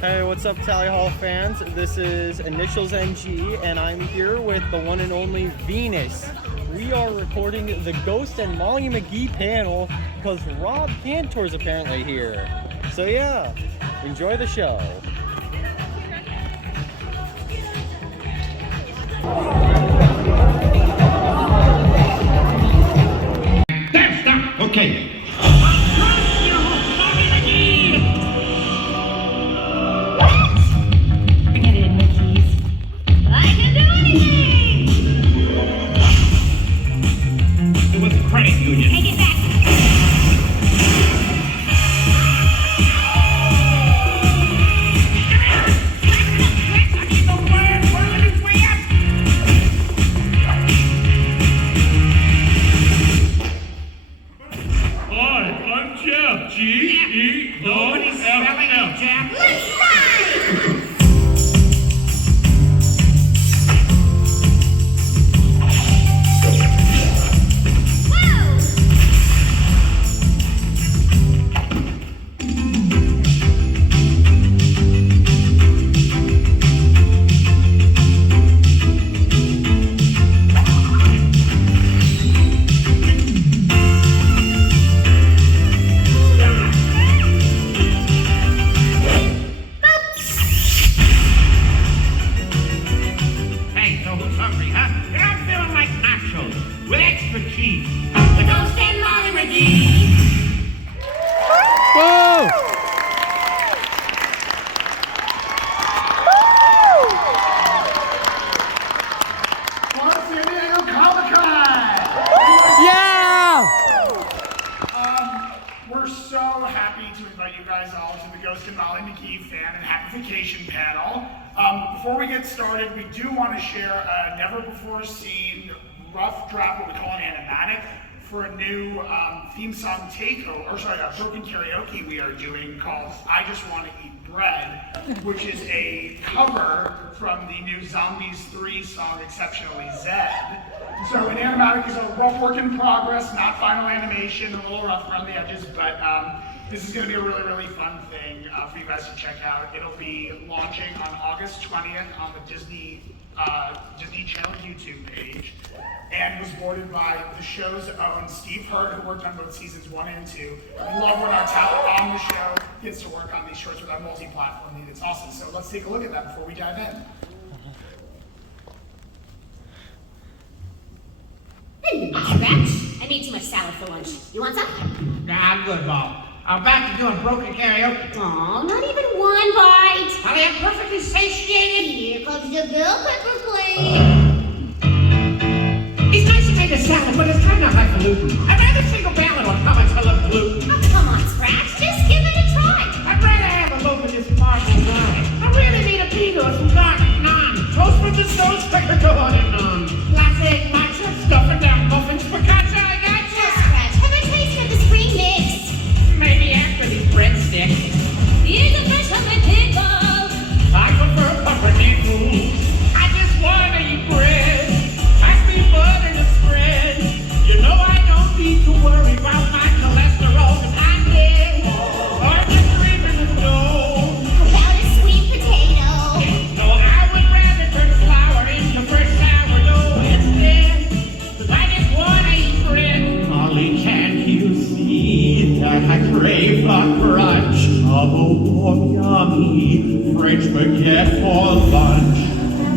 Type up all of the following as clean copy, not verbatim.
Hey, what's up, Tally Hall fans? This is Initials NG, and I'm here with the one and only Venus. We are recording the Ghost and Molly McGee panel because Rob Cantor is apparently here. So yeah, enjoy the show. There, stop. Okay. Take it back. Hi, I'm Jeff. G-E-O-F-F. Nobody's spelling it, Jeff. Let's fight! With extra cheese. The Ghost and Molly McGee. Whoa! San Diego ComicCon! Yeah! We're so happy to invite you guys all to the Ghost and Molly McGee fan and amplification panel. Before we get started, we do want to share a never-before-seen rough draft, what we call an animatic, for a new theme song takeover, or sorry, a broken karaoke we are doing called I Just Want to Eat Bread, which is a cover from the new Zombies 3 song Exceptionally Zed. So an animatic is a rough work in progress, not final animation, a little rough around the edges, but this is going to be a really, really fun thing for you guys to check out. It'll be launching on August 20th on the Disney Channel YouTube page, and was boarded by the show's own Steve Hurd, who worked on both seasons 1 and 2. We love when our talent on the show gets to work on these shorts with our multi-platform lead. It's awesome. So let's take a look at that before we dive in. Hey, Scratch. I made too much salad for lunch. You want some? Nah, I'm good, Bob. I'm back to doing broken karaoke. Aw, not even one bite. Honey, I'm perfectly satiated. Here comes the bell pepper plate. It's nice to make a salad, but it's kind of highfalutin. I'd rather single ballot on how much I love gluten. Oh, come on, Scratch. Just give it a try. I'd rather have a loaf of this marble naan. I really need a pita or some garlic naan. Toast with the stove, sticker, go on and on. Classic matcha, stuffing down muffins, focaccia, I got Oh, ya. Scratch, have a taste of the spring mix. Maybe after these breadsticks. Here's a fresh on my pickle. I prefer pumpernickel. I just want to eat bread. Pass me butter to spread. You know I don't need to worry about my cholesterol, 'cause I'm dead. Or just even know. About a sweet potato. No, I would rather turn flour into fresh sourdough instead. 'Cause I just want to eat bread. Molly, can't you see that I crave a crunch of a warm, yummy French baguette for lunch?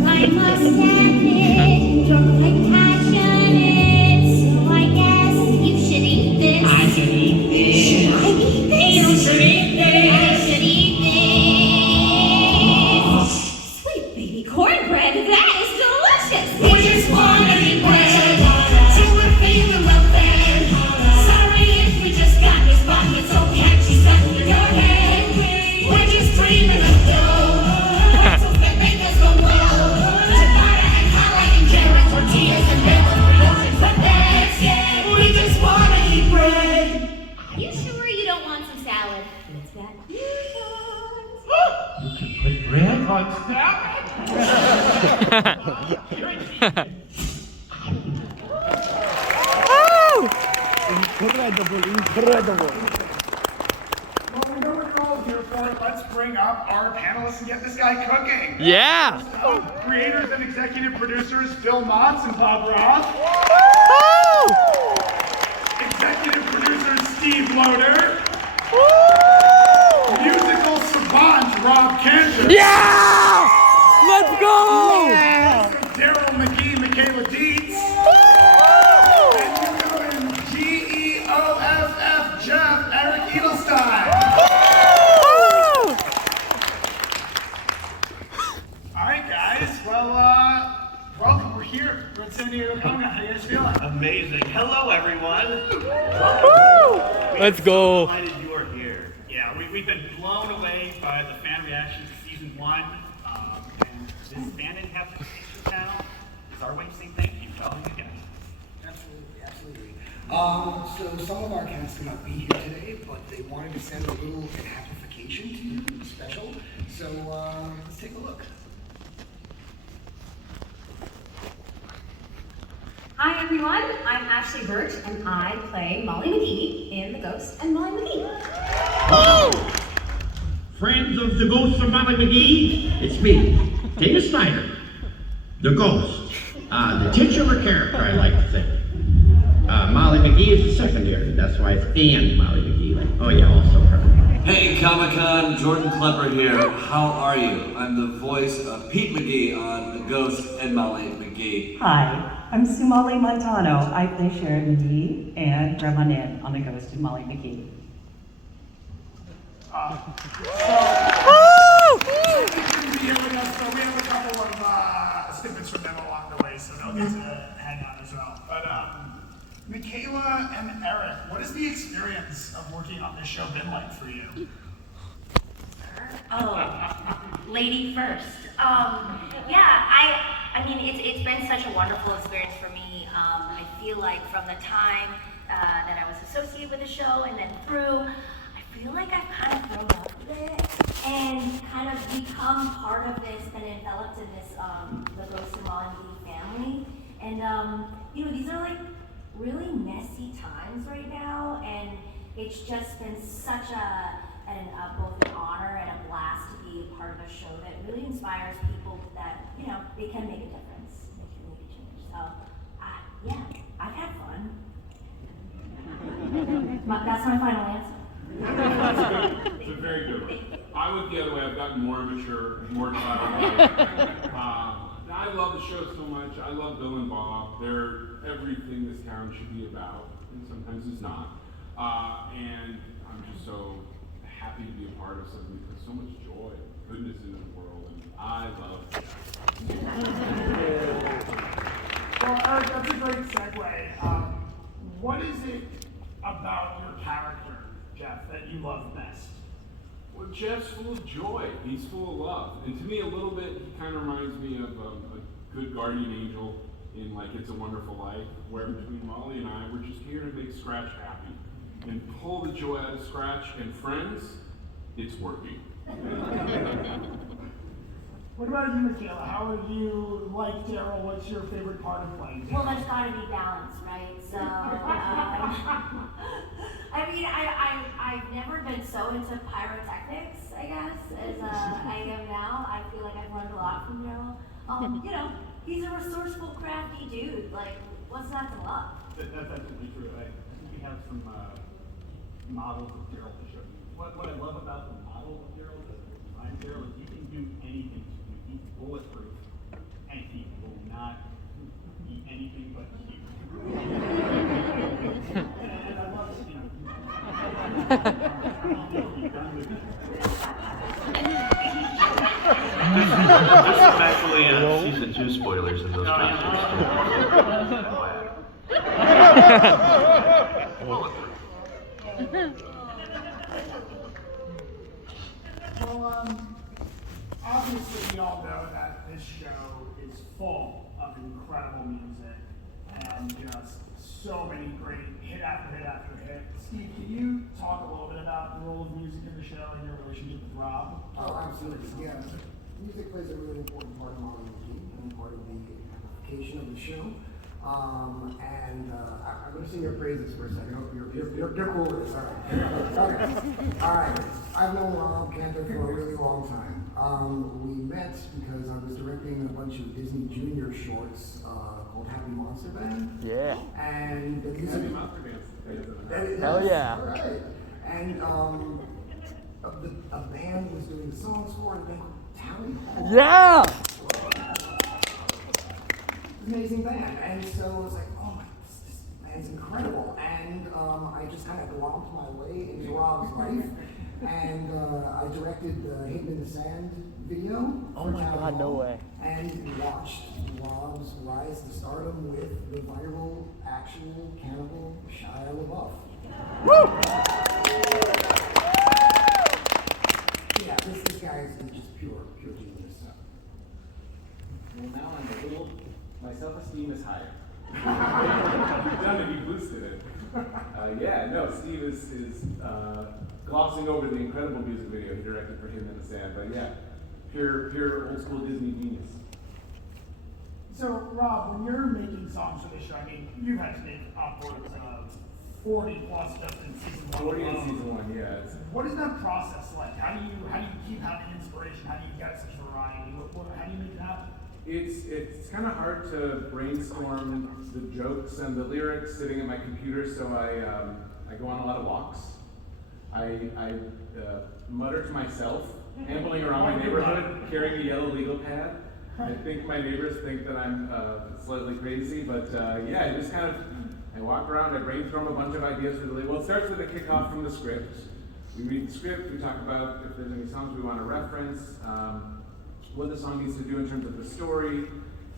I must admit, you're quite passionate, so I guess you should eat this. I should eat this. Should I eat this? You should eat this. I should eat this. Sweet baby cornbread, that is delicious. We just want to eat bread, so we're feeling well fed. Sorry if we just got this bucket so catchy stuck in your head. We're just dreaming of dough. Pretzels that make us go whoa. Ciabatta and challah and carrot tortillas and bagels for yours but that's it. We just want to eat bread. Are you sure you don't want some salad? It's that You can put bread on salad? You're a genius. Incredible, incredible. Well, we know what you're all here for. start, let's bring up our panelists and get this guy cooking. Yeah. Creators and executive producers Phil Motz and Bob Roth. Executive producer Steve Loader. Musical savant Rob Cantor. Yeah! Let's go! Daryl McGee, Michaela Dietz. And you know him, GEOFF Jeff, Eric Edelstein. All right, guys. Well, welcome. We're here. We're at San Diego Comic-Con. How you guys feeling? Amazing. Hello, everyone. Let's go. Delighted you are here. Yeah, we've been blown away by the fan reaction to season 1. And this fan amplification panel is our way of saying thank you to all of you guys. Absolutely, absolutely. So some of our cast could not be here today, but they wanted to send a little amplification to you, special. So let's take a look. Hi everyone, I'm Ashley Birch and I play Molly McGee in The Ghost and Molly McGee. Friends of the Ghost of Molly McGee, it's me, Dana Snyder, the Ghost. The titular character, I like to think. Molly McGee is the secondary, that's why it's and Molly McGee. Like, oh yeah, also her. Hey Comic-Con, Jordan Klepper here. How are you? I'm the voice of Pete McGee on The Ghost and Molly McGee. Hi, I'm Sumali Montano. I play Sharon McGee and Grandma Nan on The Ghost and Molly McGee. We have a couple of snippets from them along the way, so they'll get to hang out as well. But Michaela and Eric, what has the experience of working on this show been like for you? Oh, lady first. I mean, it's been such a wonderful experience for me. I feel like from the time that I was associated with the show and then through, I feel like I've kind of grown up with it and kind of become part of this, been enveloped in this, the Ghost of Molly McGee family. And, these are like really messy times right now, and it's just been such both an honor and a blast to be a part of a show that really inspires people that, they can make a difference, they can make a change. So, I've had fun. That's my final answer. It's a very good one. I went the other way. I've gotten more mature, more childlike. I love the show so much. I love Bill and Bob. They're everything this town should be about, and sometimes it's not. And I'm just so happy to be a part of something that puts so much joy, goodness into the world, and I love it. Well, Eric, that's a great segue. What is it about your character, Jeff, that you love best? Well, Jeff's full of joy. He's full of love. And to me, a little bit, he kind of reminds me of a good guardian angel in, like, It's a Wonderful Life, where between Molly and I, we're just here to make Scratch happy and pull the joy out of Scratch. And friends, it's working. What about you, Michaela? How have you liked Daryl? What's your favorite part of playing Daryl? Well, there's gotta be balance, right? So, I mean, I've never been so into pyrotechnics, I guess, as I am now. I feel like I've learned a lot from Daryl. He's a resourceful, crafty dude. Like, what's not to love? That's absolutely true. I think we have some models of Daryl to show you. What I love about the model of Daryl, Daryl, is you can do anything to you. He's bulletproof, and he will not eat anything but you. And I love it, This is actually season 2 spoilers in those costumes. Well, obviously we all know that this show is full of incredible music and, so many great hit after hit after hit. Steve, can you talk a little bit about the role of music in the show and your relationship with Rob? Oh, absolutely. Yeah. Music plays a really important part of Molly McGee and part of the amplification of the show. I'm going to sing your praises for a second. Oh, you're cool with this. All right. Okay. All right. I've known Rob Cantor for a really long time. We met because I was directing a bunch of Disney Junior shorts called Happy Monster Band. Yeah. And the music. Happy Monster Band. Hell yeah. All right. And a band was doing the songs for it, a band called Town Hall. Yeah. Amazing band, and so I was like, oh my, this band's incredible, and I just kind of glommed my way into Rob's life, and I directed the Hidden in the Sand video. Oh my God, no way. And watched Rob's rise to stardom with the viral, actual cannibal Shia LaBeouf. Woo! Yeah, this guy is just pure genius. Well, now I'm a little, my self-esteem is higher. Done if you boosted it. Steve is glossing over the incredible music video he directed for Hidden in the Sand, but yeah, pure old school Disney genius. So, Rob, when you're making songs for this show, I mean, you've had to make upwards of 40 plus just in season 1. 40 in season 1, yeah. What is that process like? How do you keep having inspiration? How do you get such variety? How do you make it happen? It's kind of hard to brainstorm the jokes and the lyrics sitting at my computer, so I go on a lot of walks. I mutter to myself, ambling around my neighborhood, carrying a yellow legal pad. I think my neighbors think that I'm slightly crazy, but I just kind of, I walk around, I brainstorm a bunch of ideas for the label. It starts with a kickoff from the script. We read the script, we talk about if there's any songs we want to reference, what the song needs to do in terms of the story,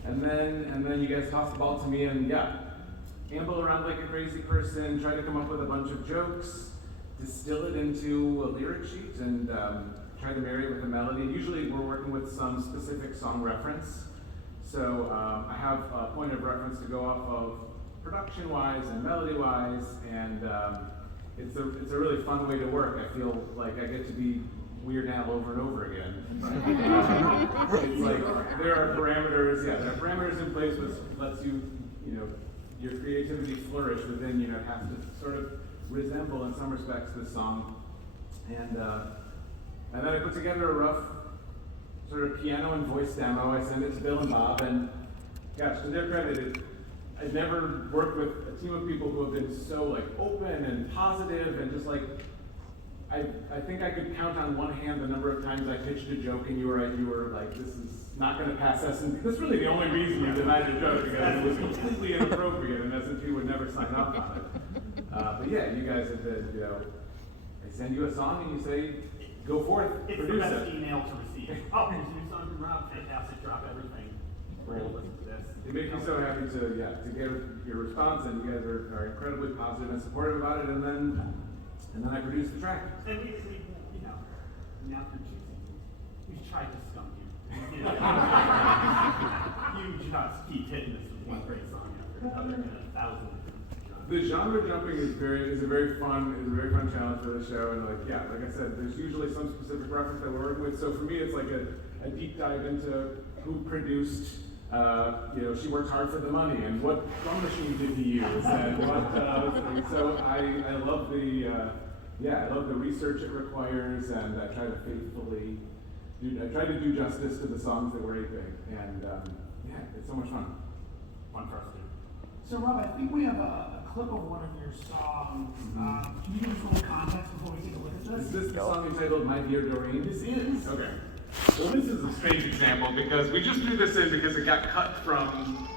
and then you guys toss the ball to me and amble around like a crazy person, try to come up with a bunch of jokes, distill it into a lyric sheet, and try to marry it with a melody. And usually we're working with some specific song reference, so I have a point of reference to go off of production-wise and melody-wise, and it's a really fun way to work. I feel like I get to be Weird Al over and over again. It's like there are parameters in place which lets you your creativity flourish within, it has to sort of resemble in some respects this song. And then I put together a rough sort of piano and voice demo. I send it to Bill and Bob, and gosh, to their credit, I've never worked with a team of people who have been so like open and positive and just like, I think I could count on one hand the number of times I pitched a joke and you were like, this is not going to pass S&P. That's really the only reason you denied a joke, because it was completely inappropriate and S&P would never sign up on it. But yeah, you guys have been, I send you a song and you say, go forth, it's produce the best it. email to receive. Oh, here's a new song from Rob, fantastic, drop everything. We're going to listen to this. It makes me so happy to get your response, and you guys are incredibly positive and supportive about it, and then I produce the track. And we now through choosing, we've tried to stump you. You just keep hitting us with one great song after another, and 1,000 different. The genre jumping is a very fun challenge for the show, and like I said, there's usually some specific reference that we're working with. So for me, it's like a deep dive into who produced. She worked hard for the money, and what drum machine did he use, and what. So I love the research it requires, and I try to faithfully do justice to the songs that we're aping, and it's so much fun. One for us too. So, Rob, I think we have a clip of one of your songs. Can you give us a little context before we take a look at this? Is this the song entitled My Dear Doreen? This is. Okay. Well, this is a strange example because we just threw this in because it got cut from.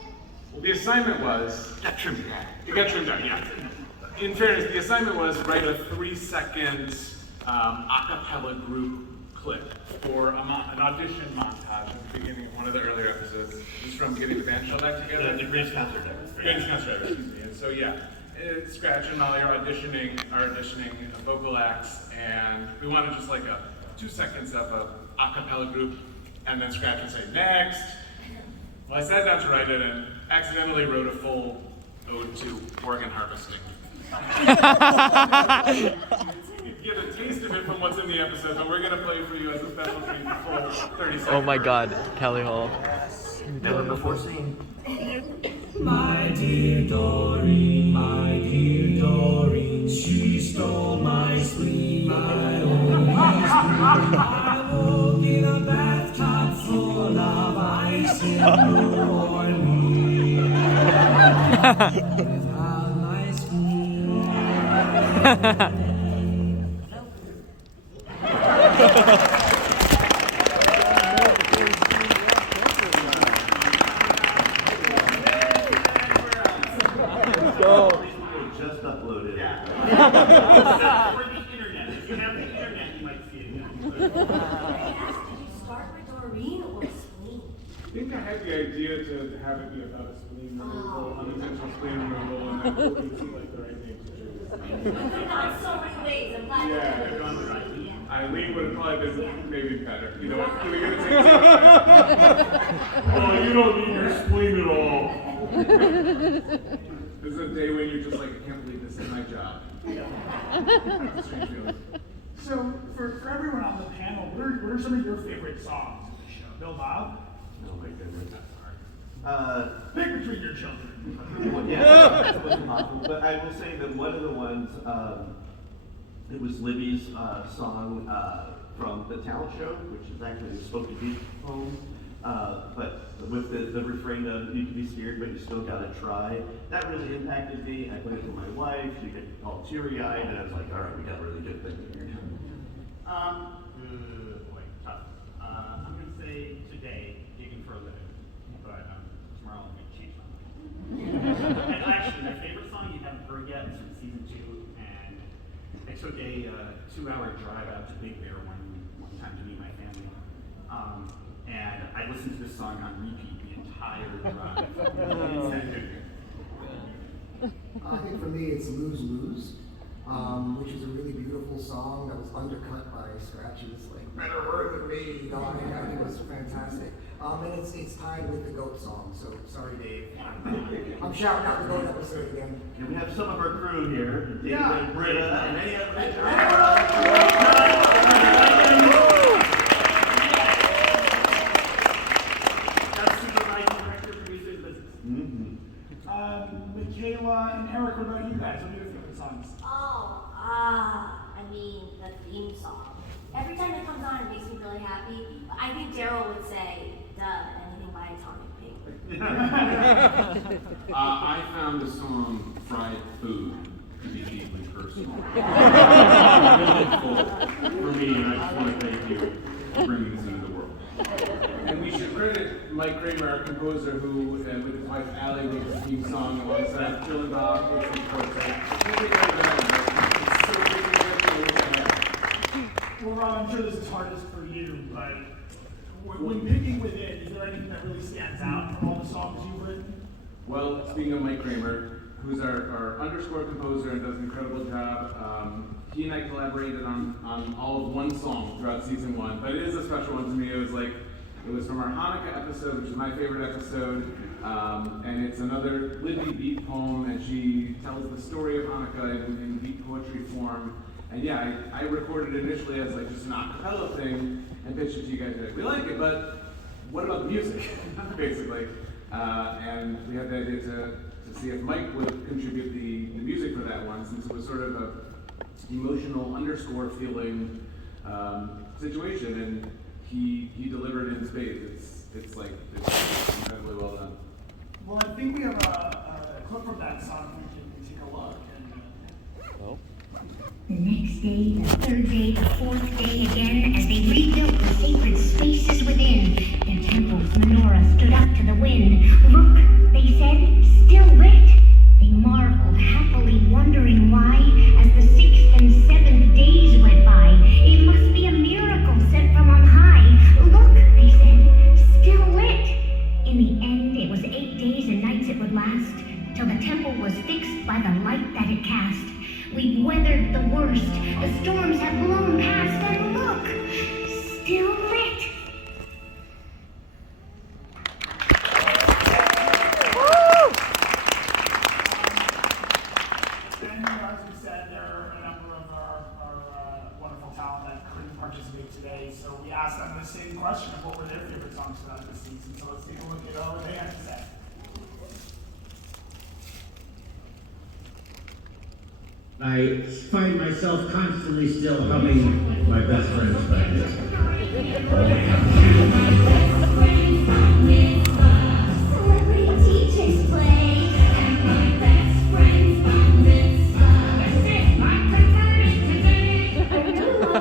Well, the assignment was. Got trimmed down. It got trimmed down, yeah. In fairness, the assignment was write a 3-second a cappella group clip for an audition montage at the beginning of one of the earlier episodes. This is from getting the band show back together. The greatest concert ever. Greatest concert ever, excuse me. And so Scratch and Molly are auditioning vocal acts, and we wanted just like a 2 seconds of a cappella group, and then Scratch would say, next. Well, I sat down to write it and accidentally wrote a full ode to organ harvesting. You get a taste of it from what's in the episode, but we're going to play for you as a special treat the full 30 seconds. Oh my God, Kelly Hall. Never before seen. My dear Doreen, my dear Doreen, she stole my spleen, my only spleen. I woke in a bathtub full of ice in New Orleans. Without my spleen. Just uploaded. For the internet. If you have the internet, you might see it now. Did you start with Doreen or Spleen? I think I had the idea to have it be about a spleen removal, unintentional spleen removal, and then it seemed like the right name to choose. Not so many ways. I'm glad Yeah, you gone the right. Yeah. Eileen would have probably been maybe better. You know what? Can we get a take? Oh, you don't need your spleen at all. This is a day when you're just like, I can't believe this is my job. Strange feeling. So, for everyone on the panel, what are some of your favorite songs of the show? Bill Bob? Oh my goodness. Pick between your children. Well, yeah, that was impossible. But I will say that one of the ones, it was Libby's song from the talent show, which is actually a spoken beat poem. But with the refrain of "you can be scared, but you still gotta try," that really impacted me. I played it with my wife. She got all teary-eyed, and I was like, "All right, we got a really good thing here." Boy, tough. I'm going to say today, digging for a living, but tomorrow I'm going to change my mind. And actually, my favorite song you haven't heard yet is from season 2, and I took a 2-hour drive out to Big Bear one time to meet my family, and I listened to this song on repeat the entire drive. I think for me it's Lose Lose, which is a really beautiful song that was undercut by scratches like "Better Her Than Me." You know, I think it was fantastic. And it's tied with the GOAT song, so sorry Dave. I'm shouting out the GOAT episode again. And we have some of our crew here, David Yeah. and Britta, and any other. That's supervising director, producers, business. Michaela and Eric, what about you guys? What are your favorite songs? Oh, I mean, the theme song. Every time it comes on, it makes me really happy. I think Daryl would say, duh, anything by Atomic Pink. I found the song "Fried Food" to be deeply personal. For me, and I just want to thank you for bringing this into the world. And we should credit Mike Kramer, our composer, who, with his wife Allie, wrote the theme song alongside Jill and Bob with some quartet. Well, Rob, I'm sure this is hardest for you, but when picking within, is there anything that really stands out from all the songs you've written? Well, speaking of Mike Kramer, who's our underscore composer and does an incredible job, he and I collaborated on all of one song throughout season 1, but it is a special one to me. It was from our Hanukkah episode, which is my favorite episode, and it's another Libby beat poem, and she tells the story of Hanukkah in beat poetry form. And yeah, I recorded it initially as like just an acapella thing and pitched it to you guys. Like, we like it, but what about the music, basically? And we had the idea to see if Mike would contribute the music for that one, since it was sort of a emotional underscore feeling situation, and he delivered in spades. It's incredibly well done. Well, I think we have a clip from that song. We can take a look. The next day, the third day, the fourth day again, as they rebuilt the sacred spaces within, their temple's menorah stood up to the wind. Look, they said, still lit. They marveled, happily wondering why, as the 6th and 7th days went by. It must be a miracle sent from on high. Look, they said, still lit. In the end, it was 8 days and nights it would last, till the temple was fixed by the light that it cast. We've weathered the worst, the storms have blown past, and look, still lit. And as we said, there are a number of our wonderful talent that couldn't participate today, so we asked them the same question of what were their favorite songs throughout the season. So let's take a look at what they had to say. I find myself constantly still humming my best friend's band.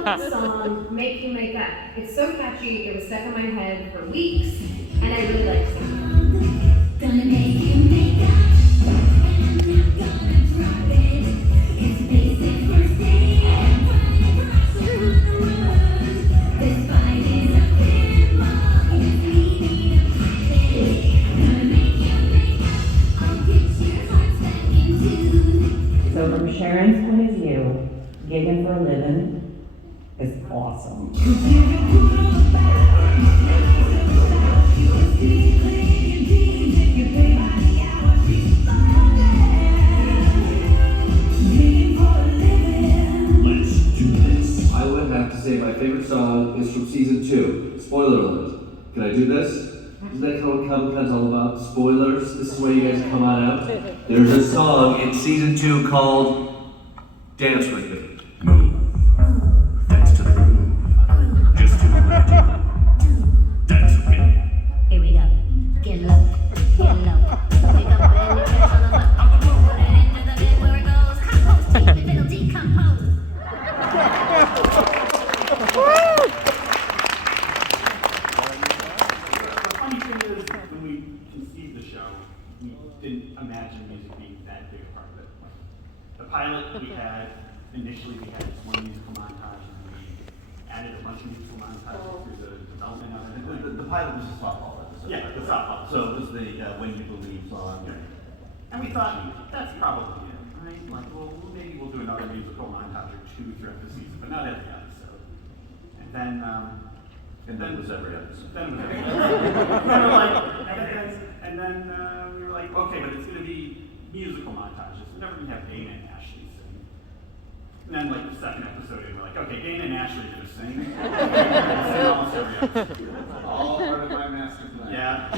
The song Make You Make Up. It's so catchy, it was stuck in my head for weeks, and I really like it. Gonna make you make up, and I'm not gonna drop it. It's basic first aid, right across the road. This fight is a pinball, it's easy to pop it. Gonna make you make up, I'll get your hearts back in tune. So from Sharon's point of view, gigging for a living is awesome. I would have to say my favorite song is from season 2. Spoiler alert. Can I do this? Isn't that what ComicCon's all about? Spoilers? This is where you guys come on out. There's a song in season 2 called Dance With Me. Move. Dance to the groove. Just do what you do. Dance with me. Here we go. Get low, get low. Pick up and you finish on the left. Put it into the bin where it goes. Compost deep if it'll decompose. The funny thing is, when we conceived the show, we didn't imagine music being that big a part of it. The pilot initially we had just one musical montage, and we added a bunch of musical montages through the development of it. The pilot was a softball episode. Yeah, the softball. So it was the When You Believe song. And we thought, that's probably it, right? Like, well, maybe we'll do another musical montage or two throughout the season, but not every episode. And then it was every episode. Then it was every episode. and then we were like, okay, but it's going to be musical montages. We're never going to have Dana and Ashley sing. And then, like, the second episode, we were like, okay, Dana and Ashley are going to sing. We'll sing almost every episode. All part of my master plan. Yeah.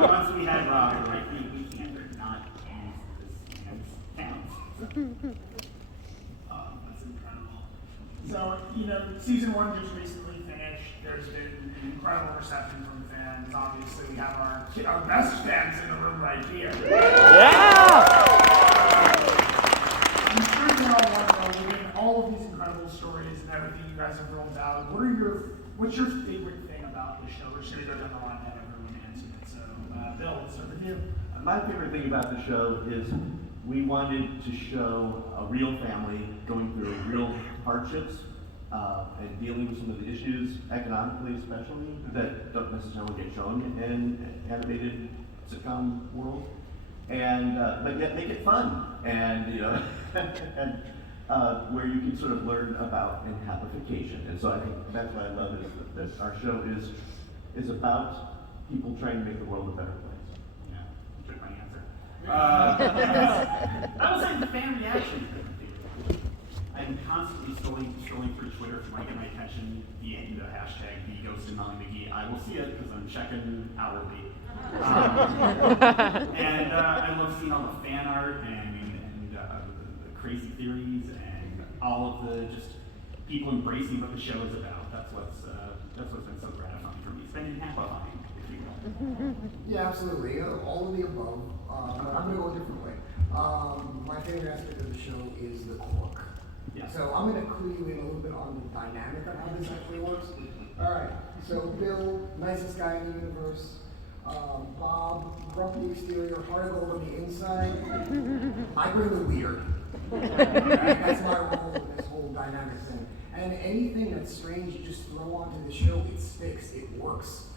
Once we had Rob, we were like, we can't not use this as counts. That's incredible. So, season 1 just recently finished. There's been an incredible reception from fans. Obviously, we have our best fans in the room right here. I'm sure you all want to know, given all of these incredible stories and everything you guys have rolled out, what's your favorite thing about the show? We're just going to go down the line and have everyone answer it. So, Bill, let's start with you. My favorite thing about the show is we wanted to show a real family going through real hardships and dealing with some of the issues, economically especially, that don't necessarily get shown in animated sitcom world. And but yet make it fun, and and where you can sort of learn about inhabitation. And so I think that's what I love is that our show is about people trying to make the world a better place. Yeah, took my answer. I was like the fan reaction. I'm constantly scrolling through Twitter for like get my attention via the hashtag #TheGhostandMollyMcGee. I will see it because I'm checking hourly. And I love seeing all the fan art and the crazy theories and all of the just people embracing what the show is about. That's what's been so gratifying for me. It's been amplifying, if you will. Yeah, absolutely. All of the above. I'm going to go a different way. My favorite aspect of the show is the book. Yeah. So I'm going to clue you in a little bit on the dynamic of how this actually works. All right. So Bill, nicest guy in the universe. Bob, grumpy exterior, heart of gold on the inside. I bring the weird. Right? That's my role in this whole dynamic thing. And anything that's strange, you just throw onto the show. It sticks. It works.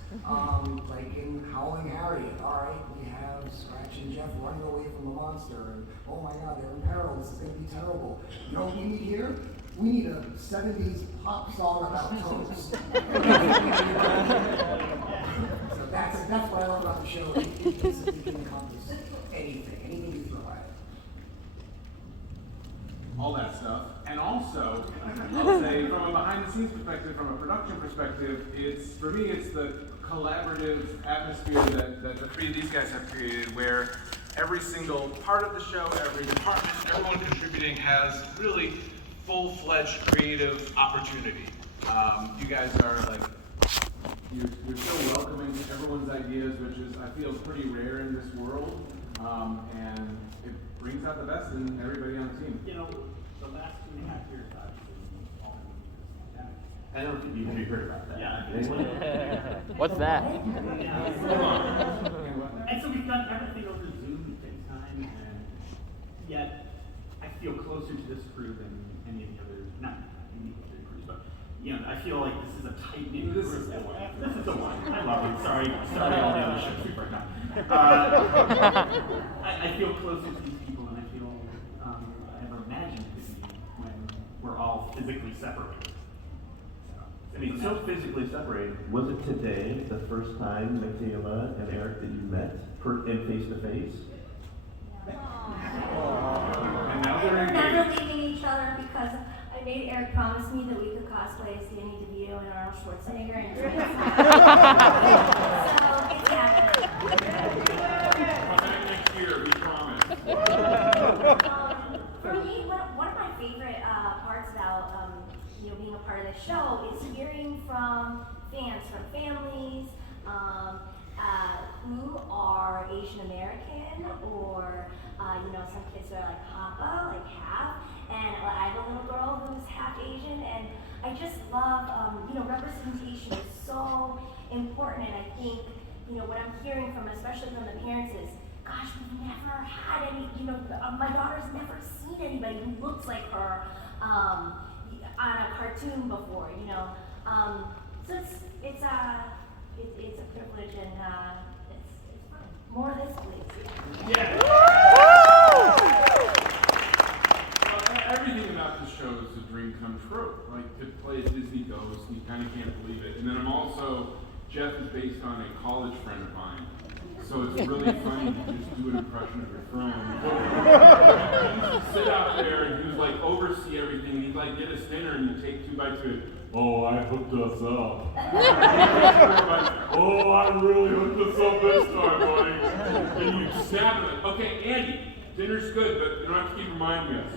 Like in Howling Harriet, all right, we have Scratch and Jeff running away from a monster, and oh my God, they're in peril. This is going to be terrible. You know what we need here? We need a 70s pop song about toes. So that's what I love about the show. It can encompass anything you throw at it. All that stuff. And also, I'll say, from a behind behind-the-scenes perspective, from a production perspective, for me, it's the collaborative atmosphere that the three of these guys have created, where every single part of the show, every department, everyone contributing has really full-fledged creative opportunity. You guys are like, you're so welcoming to everyone's ideas, which is, I feel, pretty rare in this world, and it brings out the best in everybody on the team. You know, the last 2.5 years, obviously, all the pandemic. I don't think you've heard about that. Yeah. Anyone? What's that? And so we've done everything over Zoom, FaceTime, and yet I feel closer to this crew than any of the other, not any of the other crews, but you know, I feel like this is a tight-knit crew. This is the one. I love it. Sorry, all the other shows before now. I feel closer to these people than I feel I ever imagined to be when we're all physically separated. I mean, so physically separated. Was it today the first time, Michaela and Eric, that you met in face-to-face? And now they're We're never engaged. leaving each other because I made Eric promise me that we could cosplay as Danny DeVito and Arnold Schwarzenegger and so it's happening. Come back next year, we promise. For me, one of my favorite parts about being a part of this show is hearing from fans, from families who are Asian American, or some kids are like Papa, like half, and I have a little girl who's half Asian, and I just love representation is so important, and I think what I'm hearing from, especially from the parents, is, gosh, we've never had any, my daughter's never seen anybody who looks like her on a cartoon before, so it's a privilege, and it's fun. More of this, please. Yeah. Everything about the show is a dream come true. Like, to play a Disney Ghost, you kind of can't believe it. And then Jeff is based on a college friend of mine. So it's really funny to just do an impression of your friend. Sit out there and you like oversee everything. He'd like get us dinner and you take 2 bites of it. Oh, I hooked us up. Oh, I really hooked us up this time, buddy. And you snap it. Okay, Andy, dinner's good, but you don't have to keep reminding us.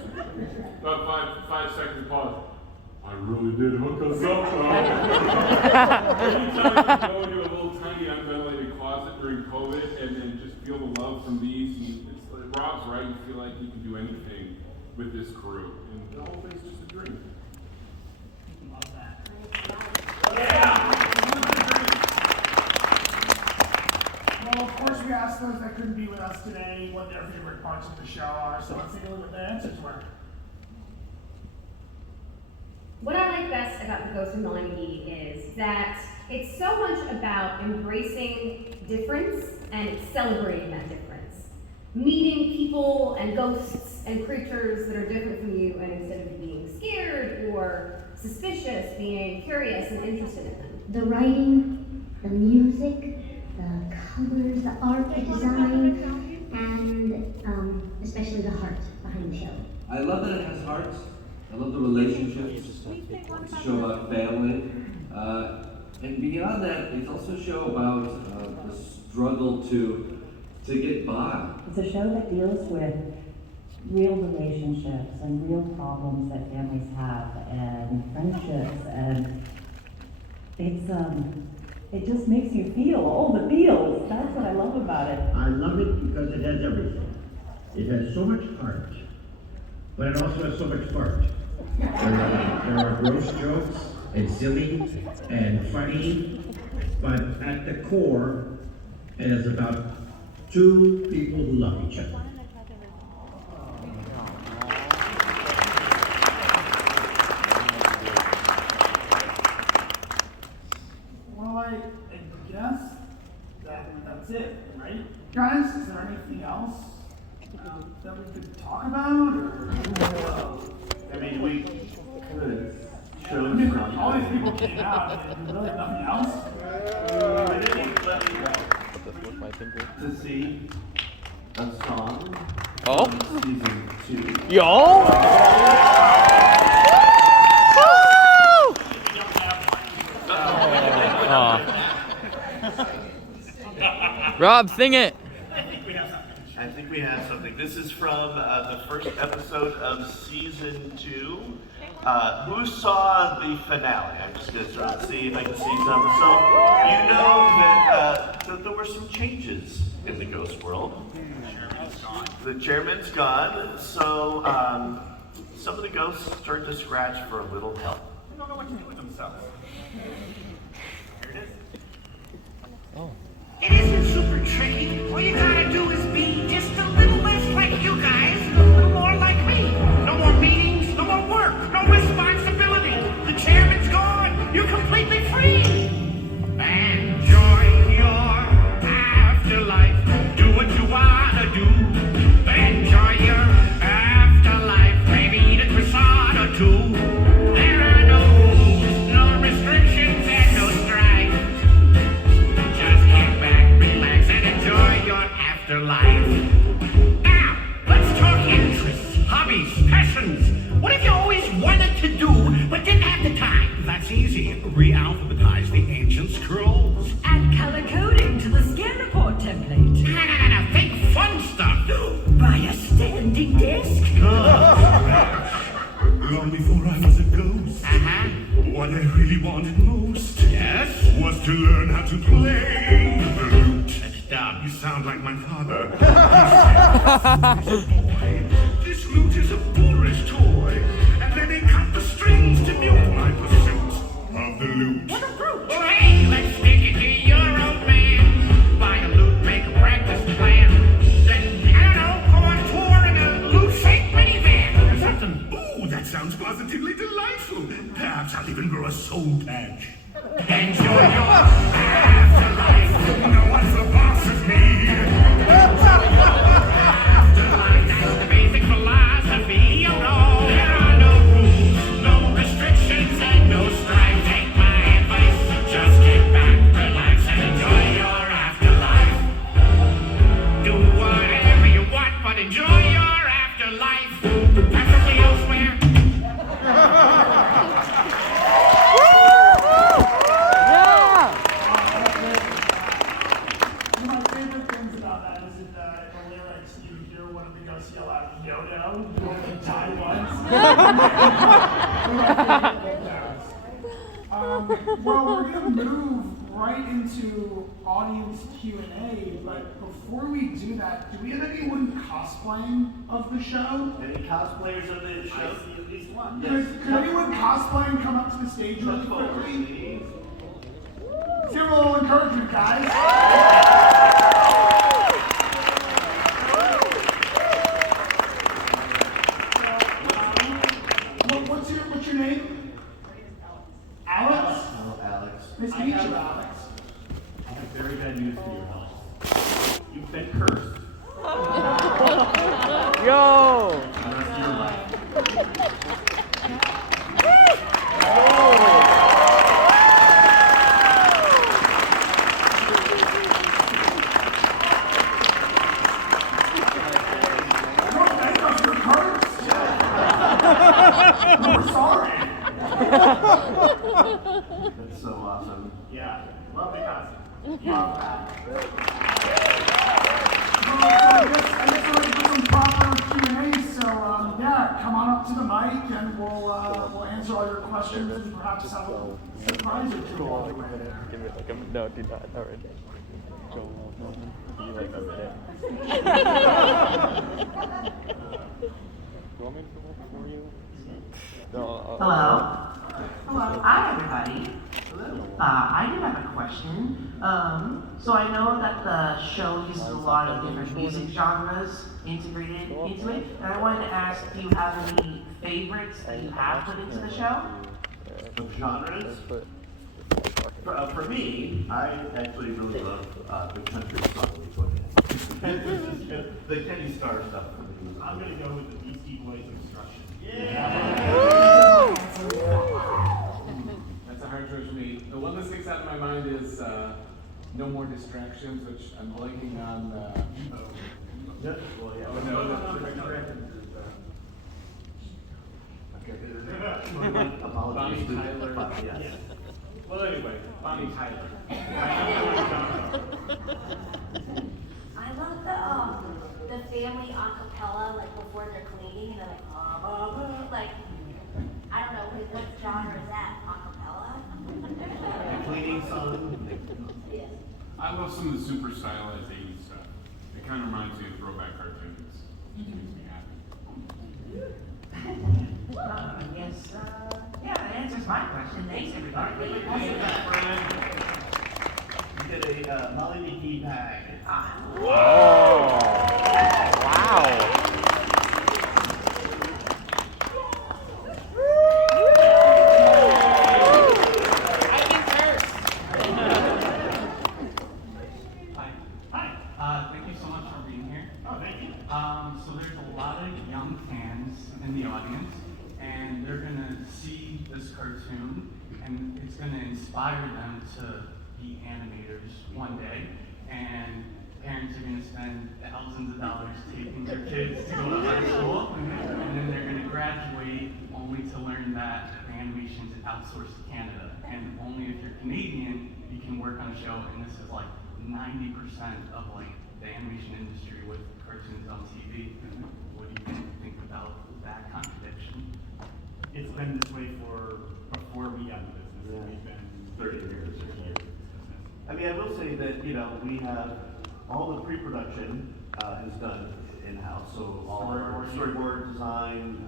About 5 seconds pause. I really did hook us up, though. Anytime you go into a little tiny unventilated closet during COVID and then just feel the love from these, Rob's right, you feel like you can do anything with this crew. And the whole thing's just a dream. Love that. Well, of course, we asked those that couldn't be with us today what their favorite parts of the show are, so let's take a look at their answers were. What I like best about the Ghost and Molly McGee is that it's so much about embracing difference and celebrating that difference. Meeting people and ghosts and creatures that are different from you, and instead of being scared or suspicious, being curious and interested in them. The writing, the music, the colors, the art, the design, and especially the heart behind the show. I love that it has hearts. I love the relationships. It's a show about family. And beyond that, it's also a show about the struggle to get by. It's a show that deals with real relationships and real problems that families have and friendships, and it just makes you feel all the feels. That's what I love about it. I love it because it has everything. It has so much heart, but it also has so much fart. There are gross jokes and silly and funny, but at the core, it is about two people who love each other. Well, I guess that's it, right? Guys, is there anything else that we could talk about? Or I mean, we could show all these people came out, and really nothing else? I didn't let me to see a song from season 2. Yo! Rob, sing it. I think we have something. This is from the first episode of season 2. Who saw the finale? I'm just going to sort of see if I can see some. So, you know that there were some changes in the ghost world. The chairman's gone, so some of the ghosts turned to scratch for a little help. They don't know what to do with themselves. Here it is. Oh. It isn't super tricky. All you gotta do is be just a little less like you guys and a little more like me. No more meetings, no more work, no responsibility. The chairman's gone. You're completely free. Enjoy your afterlife. Do what you wanna do. Enjoy your afterlife. Maybe eat a croissant or two. There are no rules, no restrictions, and no strikes. Just get back, relax, and enjoy your afterlife. Now, let's talk interests, hobbies, passions. What have you always wanted to do but didn't have the time? That's easy. Re-alphabetize the ancient scrolls. Add color coding to the scan report template. No, think fun stuff. Buy a standing desk. Long before I was a ghost, what I really wanted most was to learn how to play the lute. Stop. You sound like my father. He said, boy, this lute is a foolish toy. And then he cut the strings to mute my pursuit of the lute. What a brute. Well, hey, let's stick it to your old man. Buy a lute, make a practice plan. Then, I don't know, go on tour in a lute-shaped minivan or something. Ooh, that sounds positively delightful. Perhaps I'll even grow a soul patch. Enjoy your afterlife. No one's the boss of me. Afterlife, that's the basic philosophy. You know, there are no rules, no restrictions, and no strife. Take my advice. Just get back, relax, and enjoy your afterlife. Do whatever you want, but enjoy your afterlife. Preferably elsewhere. One of my favorite things about that is in the lyrics, you hear one of the ghosts yell out, "Yo-yo," or the die once. Well, we're going to move right into audience Q&A, but before we do that, do we have anyone cosplaying of the show? Any cosplayers of the show? I see at least one. Could anyone cosplaying come up to the stage really quickly? Give a little encouragement, guys. What's your name? Alex? Hello, Alex. Nice to meet you, Alex. I have very bad news for you, Alex. You've been cursed. Yo! The rest of your life. We're sorry. That's so awesome. Yeah, love the costume. Love that. I guess we're going to do some proper Q&A, so yeah, come on up to the mic and we'll answer all your questions and perhaps have a surprise or two all the way there. Give it like a, no, do not already. Go, no, be like a minute. You want me to come over for you? No, Hello. Hello. Hi, everybody. I do have a question. So I know that the show uses a lot of different music genres integrated into it, and I wanted to ask, do you have any favorites that you have put into the show? Of genres? For me, I actually really love the country song we put in. The Kenny Star stuff for me. I'm going to go with the Beastie Boys Obstruction. That's a hard choice for me. The one that sticks out in my mind is No More Distractions, which I'm blanking on the... Well, yeah. Oh, no, Apologies to Bonnie Tyler. yes. Well, anyway, Bonnie Tyler. I love the family acapella, like before they're cleaning, and they're like, I don't know, what genre is that? Acapella? Cleaning song. Yes. I love some of the super stylized 80s stuff. It kind of reminds me of throwback cartoons. It makes me happy. Yes, yeah, that answers my question. Thanks, everybody. You get a Molly McGee bag. Wow. Thank you so much for being here. Oh, thank you. So there's a lot of young fans in the audience, and they're gonna see this cartoon, and it's gonna inspire them to be animators one day, and parents are gonna spend thousands of dollars taking their kids to go to high school, and then they're gonna graduate only to learn that animation is outsourced to Canada, and only if you're Canadian, you can work on a show, and this is like 90% of like the animation industry with cartoons on TV. What do you think about that contradiction? It's been this way before we got into business. Yeah. We've been 30 years. 30 years in this business. I mean, I will say that, we have all the pre-production is done in-house, so all our storyboard design.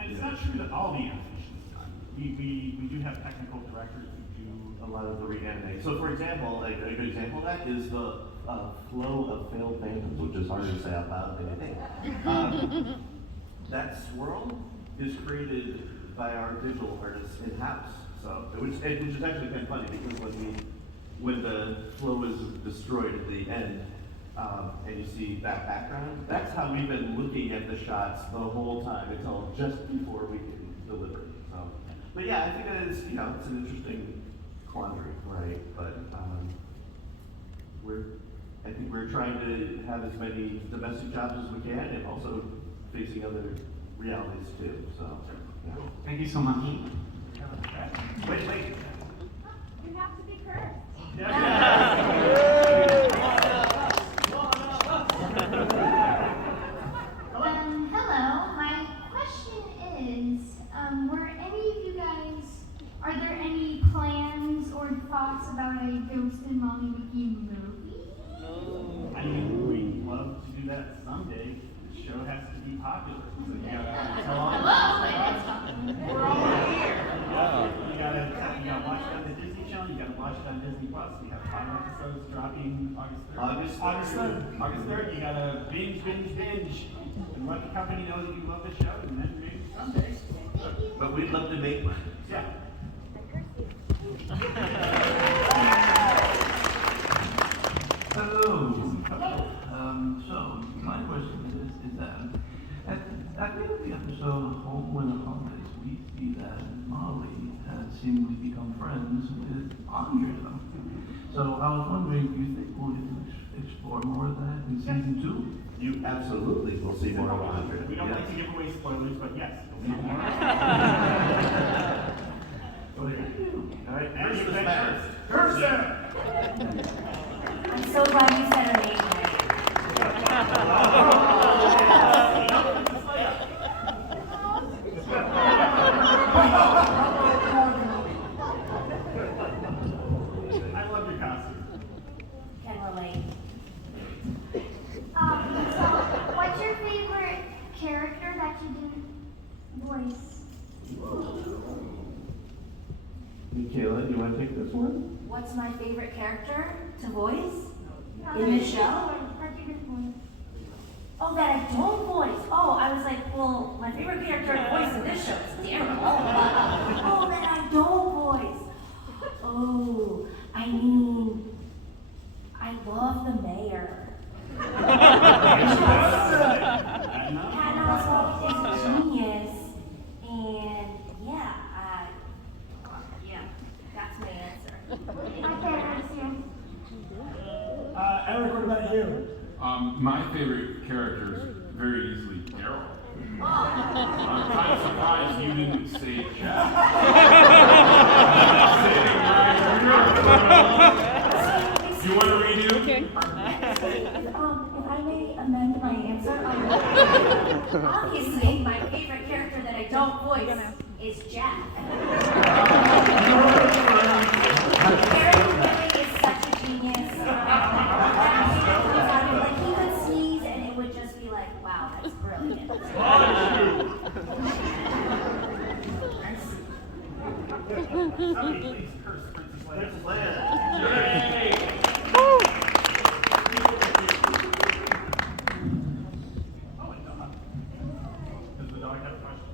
And it's not true that all the animation is done. We do have technical directors who do a lot of the reanimate. So, for example, a good example of that is the flow of failed phantoms, which is harder to say out loud than I think. That swirl is created by our visual artists in-house. So, which is actually kind of funny because when the flow is destroyed at the end, and you see that background, that's how we've been looking at the shots the whole time until just before we can deliver. So, but yeah, I think that is, it's an interesting quandary, right? But I think we're trying to have as many domestic jobs as we can, and also facing other realities too. So, yeah. Thank you so much. Wait. You have to be cursed. Hello. My question is, are there any plans or thoughts about a Ghost and Molly McGee movie? I mean, we'd love to do that someday. The show has to be popular. So you gotta tell all we're all here. You gotta watch it on the Disney Channel. You gotta watch it on Disney Plus. We have 5 episodes dropping August 3rd. August 3rd. You gotta binge, and let the company know that you love the show, and then maybe someday. But we'd love to make one. Yeah. Hello. So my question is that at the end of the episode of Home When the Holidays, we see that Molly has seemingly become friends with Andrea. So I was wondering, do you think we'll explore more of that in season 2? You absolutely will see more of Andrea. We don't like to give away spoilers, but yes. You'll see more. All right, Christmas matters. I'm so glad you said her name I love your costume. Can relate. So, what's your favorite character that you didn't voice? Michaela, you want to take this one? What's my favorite character to voice in the show? Oh, that I don't voice. Oh, I was like, well, my favorite character to voice in this show is Daryl. Oh, that I don't voice. Oh, I mean, I love the mayor. Patton Oswalt is a genius, and yeah, that's my answer. Eric, what about you? My favorite character is very easily Daryl. I'm kind of surprised you didn't say Jack. Sitting right You want to redo? Okay. If I may amend my answer, obviously my favorite character that I don't voice is Jack. Eric is such a genius. Like he would sneeze and it would just be like, wow, that's brilliant. Somebody please curse Princess Leia. Yay! Does the dog have a question?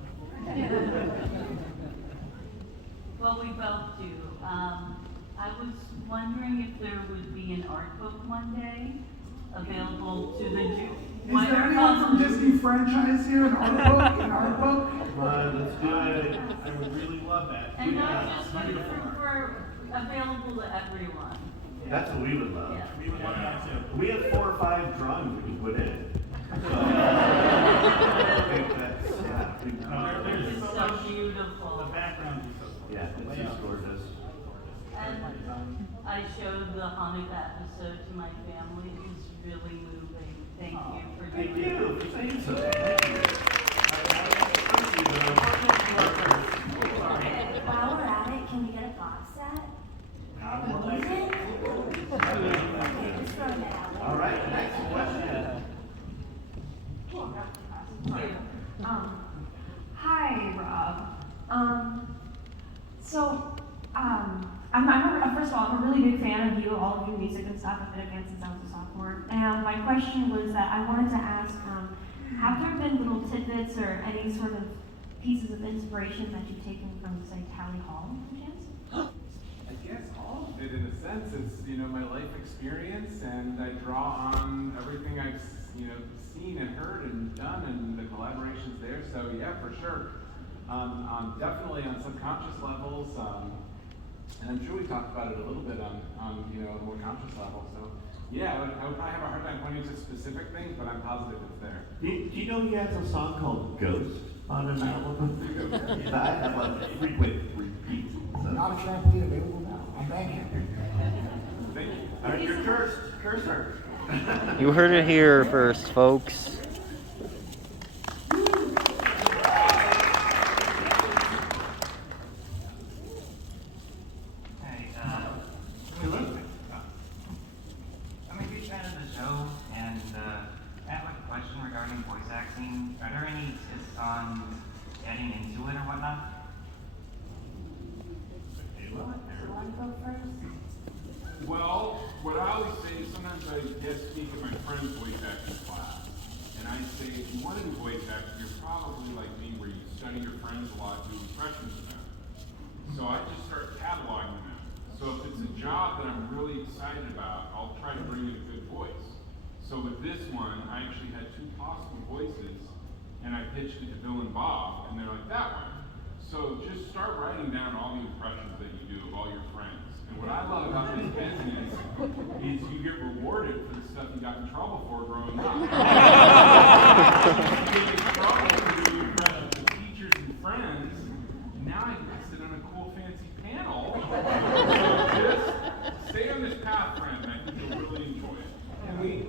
Well, we both do. I was wondering if there would be an art book one day available to the Is there anyone from Disney franchise here? An art book? An art book? Let's do it. I would really love that. And not just for available to everyone. That's what we would love. Yeah. We would love that too. We have 4 or 5 drawings we can put in. So, I think that's, It's so beautiful. The background is so cool. yeah, it's just gorgeous. And I showed the Hanukkah episode to my family. It was really moving. Thank you for doing Thank you for saying so. While we're at it, can we get a box set? Music? Okay, just throw that out. All right, next question. Hi, Rob. First of all, I'm a really big fan of you, all of your music and stuff. I've been a fan since I was a sophomore. And my question was that I wanted to ask, have there been little tidbits or any sort of pieces of inspiration that you've taken from, say, Tally Hall, perchance? I guess all of it, in a sense, is my life experience, and I draw on everything I've seen and heard and done, and the collaborations there. So yeah, for sure, definitely on subconscious levels, and I'm sure we talked about it a little bit on a more conscious level. So yeah, I would probably have a hard time pointing to specific things, but I'm positive it's there. Do you know he has a song called Ghost on an album? I have a frequent repeat. So. Not a trampoline available now. I'm banking. Thank you. All right, you're cursed. Curse her. You heard it here first, folks. Hey, I'm a huge fan of the show, and I have a question regarding voice acting. Are there any tips on getting into it or whatnot? Well, what I always say is sometimes I guest speak at my friend's voice acting class, and I say if you want to do voice acting, you're probably like me, where you study your friends a lot, do impressions of them. So I just start cataloging them. So if it's a job that I'm really excited about, I'll try to bring in a good voice. So with this one, I actually had 2 possible voices, and I pitched it to Bill and Bob, and they're like, that one. So just start writing down all the impressions that you do of all your friends. And what I love about this business is you get rewarded for the stuff you got in trouble for growing up. You get in trouble for doing impressions of teachers and friends, and now I can sit on a cool fancy panel. So just stay on this path, friend, and I think you'll really enjoy it.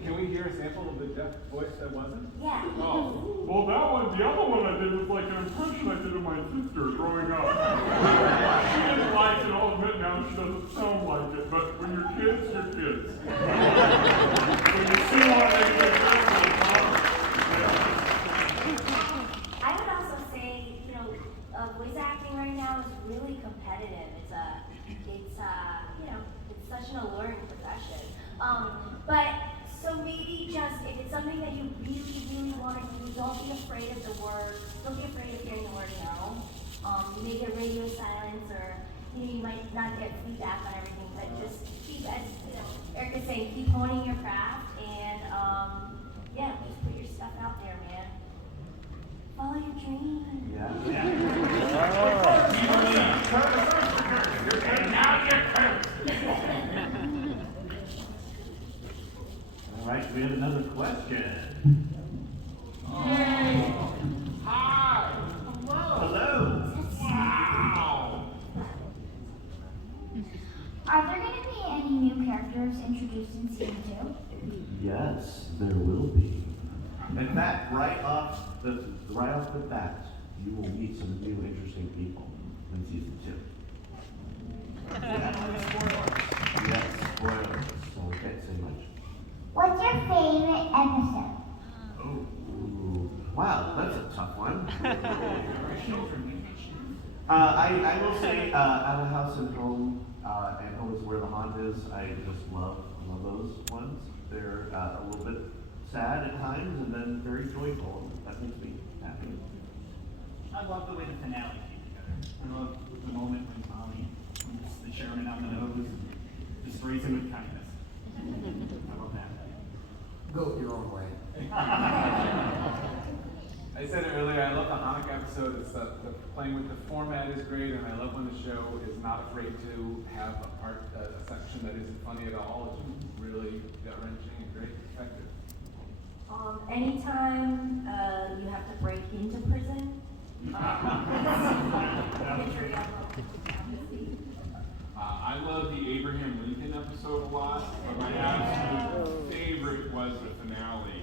Can we hear a sample of the deaf voice that wasn't? Yeah. Oh, well, that one, the other one I did was like an impression I did of my sister growing up. She didn't like it, I'll admit now she doesn't sound like it, but when you're kids, you're kids. When you see one, they get I would also say, voice acting right now is really competitive. It's such an alluring profession. But so maybe just if it's something that you really, really want to do, don't be afraid of the word. Don't be afraid of hearing the word no. You may get radio silence, or you might not get feedback on everything, but just keep, as Eric is saying, keep honing your craft, and just put your stuff out there, man. Follow your dreams. All right, we have another question. Yay! Hi! Hello! Wow! Are there going to characters introduced in season 2? Yes, there will be. In fact, right off the bat, you will meet some new interesting people in season 2. Yes, spoilers, so I can't say much. What's your favorite episode? Ooh, wow, that's a tough one. I will say Out of House and Home, and Home is Where the Haunt Is. I just love those ones. They're a little bit sad at times and then very joyful. That makes me happy. I love the way the finale came together. I love the moment when Molly puts the chairman on the nose and destroys him with kindness. I love that. Go your own way. I said it earlier, I love the Hanukkah episode. It's the playing with the format is great, and I love when the show is not afraid to have a section that isn't funny at all. It's really gut-wrenching and great perspective. Anytime you have to break into prison. I love the Abraham Lincoln episode a lot, but my absolute favorite was the finale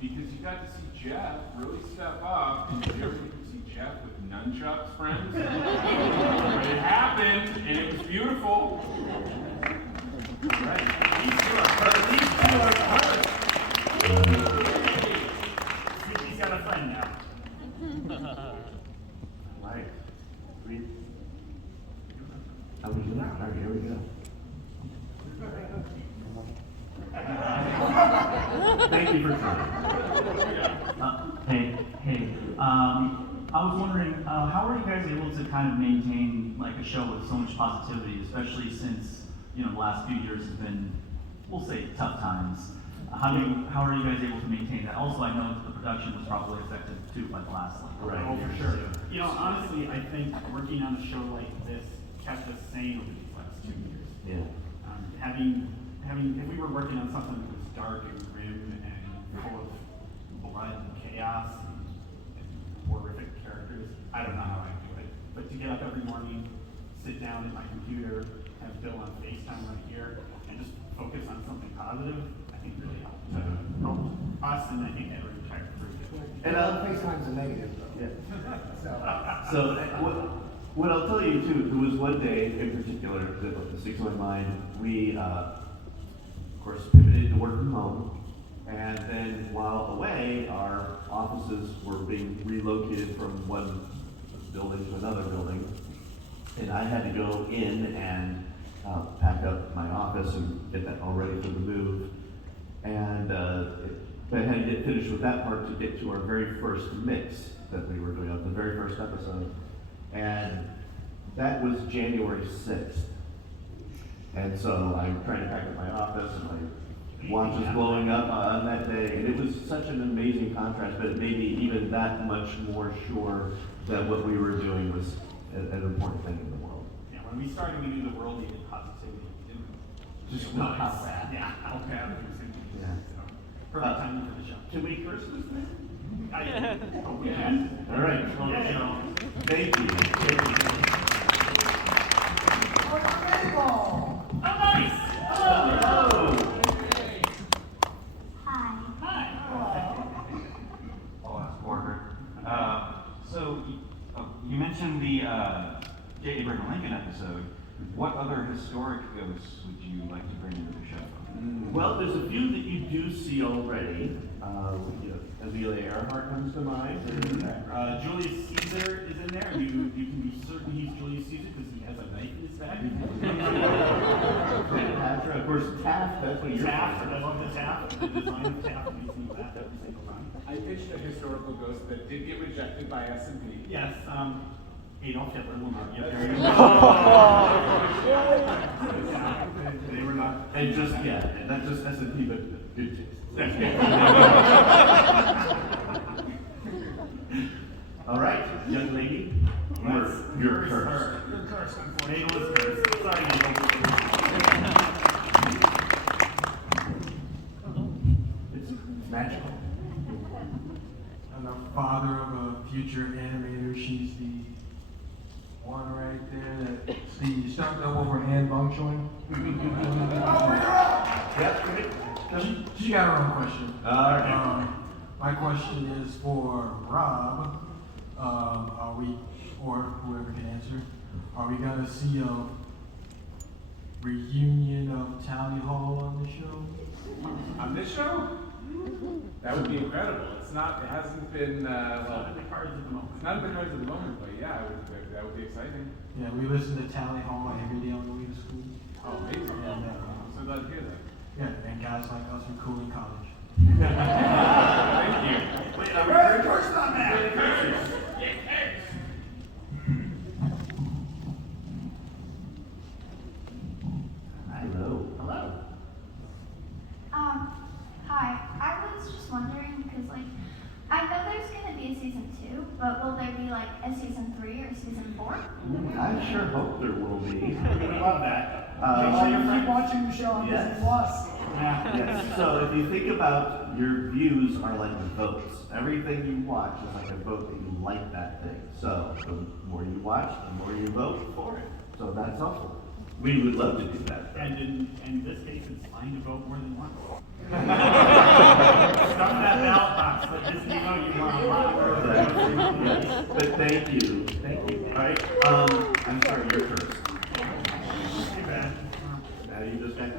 because you got to see Jeff really step up, and you ever get to see Jeff with nunchucks, friends? It happened, and it was beautiful. Right. These two are hurt. He's got a friend now. Right. How we do that? All right, here we go. Thank you for trying. Hey. I was wondering, how are you guys able to kind of maintain like a show with so much positivity, especially since the last few years have been, we'll say, tough times. How are you guys able to maintain that? Also, I know that the production was probably affected too by the last one. Right. Oh, for sure. Honestly, I think working on a show like this kept us sane over these last 2 years. Yeah. If we were working on something that was dark and grim and full of blood and chaos and horrific characters, I don't know how I do it. But to get up every morning, sit down at my computer, have Bill on FaceTime right here, and just focus on something positive, I think really helped us, and I think every entire group. And FaceTime's a negative, though. Yeah. So what I'll tell you too, there was one day in particular that sticks in my mind. We, of course, pivoted to work from home, and then while away, our offices were being relocated from one building to another building, and I had to go in and pack up my office and get that all ready for the move. And I had to get finished with that part to get to our very first mix that we were doing, the very first episode. And that was January 6th. And so I'm trying to pack up my office and my watch is blowing up on that day. And it was such an amazing contrast, but it made me even that much more sure that what we were doing was an important thing in the world. Yeah, when we started, we knew the world needed positivity. Just not how bad. Yeah, how bad it was going to be. Yeah. So, perfect timing for the show. Can we curse this thing? Oh, we can. All right. Thank you. Oh, nice. Hello. I'll ask Porter. So you mentioned the J. Abraham Lincoln episode. What other historic ghosts would you like to bring into the show? Well, there's a few that you do see already. Amelia Earhart comes to mind. Julius Caesar is in there, and you can be certain he's Julius Caesar because he has a knife in his back. Cleopatra, of course, Taft, that's what you're Taft, I love the Taft. The design of Taft makes me laugh every single time. I pitched a historical ghost that did get rejected by S&P. Yes, Adolf Hitler will not get there. They were not, and just, not just S&P, but good taste. All right, young lady, you're cursed. You're cursed, unfortunately. Natal is cursed. Sorry, Natal. It's magical. I'm the father of a future animator. She's the one right there that the stunt double for Anne Bungchoin. She got her own question. All right. My question is for Rob. Are we, or whoever can answer, are we gonna see a reunion of Tally Hall on the show? On this show? That would be incredible. It's not, it hasn't been, well, Not in the cards at the moment. it's not in the cards at the moment, but yeah, that would be exciting. Yeah, we listen to Tally Hall every day on the way to school. Oh, amazing. I'm so glad to hear that. Yeah, and guys like us are cool in college. Thank you. Wait, of course not, man. Hello. Hello. Hi. I was just wondering, because, like, I know there's going to be a season 2, but will there be, like, a season 3 or season 4? I sure hope there will be. I love that. Make sure you keep watching the show on Disney Plus. Yes. So if you think about your views are like votes. Everything you watch is like a vote that you like that thing. So the more you watch, the more you vote for it. So that's helpful. We would love to do that. And in this case, it's fine to vote more than once. Stuff that ballot box, let Disney know you want a lot. Yes. But thank you. Thank you. All right. I'm sorry, you're first. Too bad. Now you just got yours.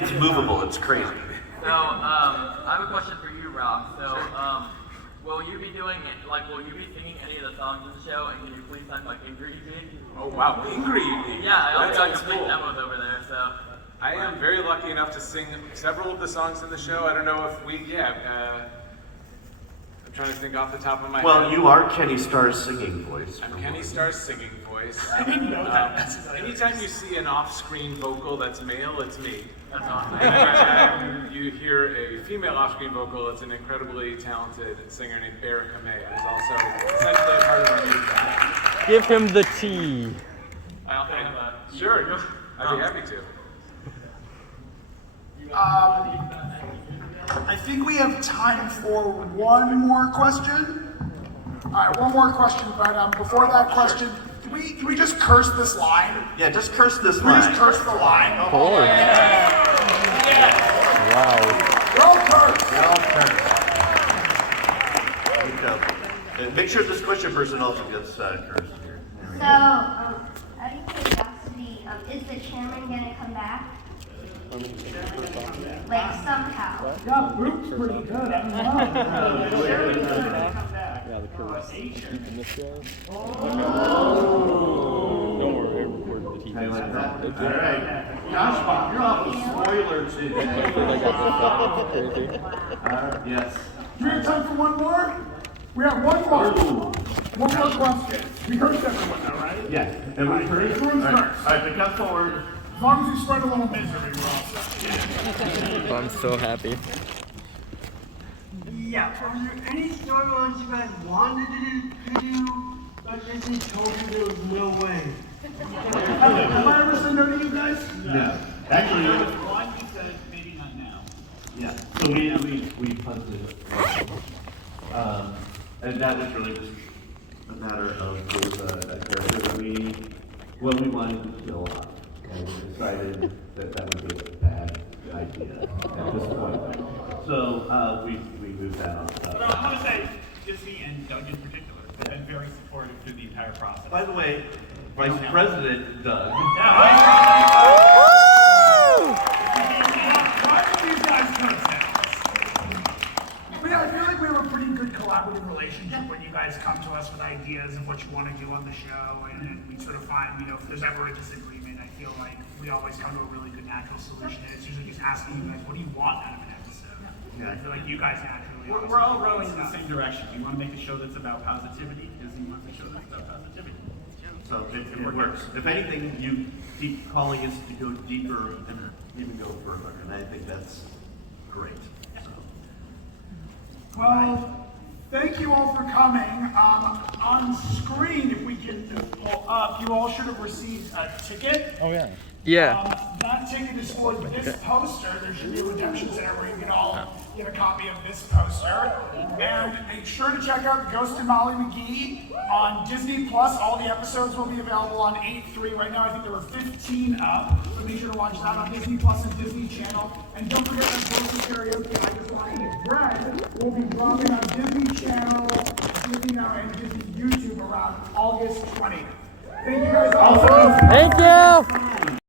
It's movable, it's crazy. So, I have a question for you, Rob. So, will you be doing it, like, will you be singing any of the songs in the show, and can you please sing, like, Pingry? Oh wow, Pingry you mean? Yeah, I That also got sounds complete cool. demos over there, so. I am very lucky enough to sing several of the songs in the show. I don't know if I'm trying to think off the top of my head. Well, you are Kenny Starr's singing voice. I'm Kenny Starr's singing voice. I didn't know that. Anytime you see an off-screen vocal that's male, it's me. That's awesome. Anytime you hear a female off-screen vocal, it's an incredibly talented singer named Erica May, who's also essentially a part of our music band. Give him the tea. I also have a... Sure, I'd be happy to. I think we have time for one more question. All right, one more question, but before that question, can we just curse this line? Yeah, just curse this Can we line. just curse the line? Oh. Wow. We're all cursed. And make sure the Squisher person also gets cursed here. There we So, go. out of curiosity, is the chairman going to come back? Like, somehow? Yeah, Brute's pretty good. I don't know. Yeah, the curse. Keeping this guy. Don't worry, I recorded the TV. I like that. All right. Josh, Bob, you're off the spoiler today. Yes. Do we have time for one more? We have one more. One more question. We cursed everyone though, right? Yeah. And we cursed? Everyone's All right. cursed. All right, then come forward. As long as we spread a little misery, we're all set. I'm so happy. Yeah, are there any storylines you guys wanted to do, but Disney told you there was no way? Have I ever said no to you guys? No. Actually, There was one you said, maybe not now. yeah. So we punted it. And that was really just a matter of there was a character that we wanted to kill off. And we decided that would be a bad idea at this point. So we moved that on. But I want to say, Disney and Doug in particular have been very supportive through the entire process. By the way, Vice President Doug. But yeah, I feel like we have a pretty good collaborative relationship when you guys come to us with ideas of what you want to do on the show, and we sort of find, if there's ever a disagreement, I feel like we always come to a really good natural solution, and it's usually just asking you guys, what do you want out of an episode? Yeah. I feel like you guys naturally. We're all rowing in the same direction. We want to make a show that's about positivity. Disney wants a show that's about positivity. So it works. If anything, you keep calling us to go deeper and even go further, and I think that's great. So. Well, thank you all for coming. On screen, if we can pull up, you all should have received a ticket. Oh yeah. Yeah. That ticket is for this poster. There should be a redemption center where you can all get a copy of this poster. And make sure to check out The Ghost and Molly McGee on Disney Plus. All the episodes will be available on 8/3. Right now, I think there were 15 up. So make sure to watch that on Disney Plus and Disney Channel. And don't forget that Ghost Karaoke, I Just Want to Eat Bread, will be dropping on Disney Channel, Disney Now, and Disney YouTube around August 20th. Thank you guys all. Thank you.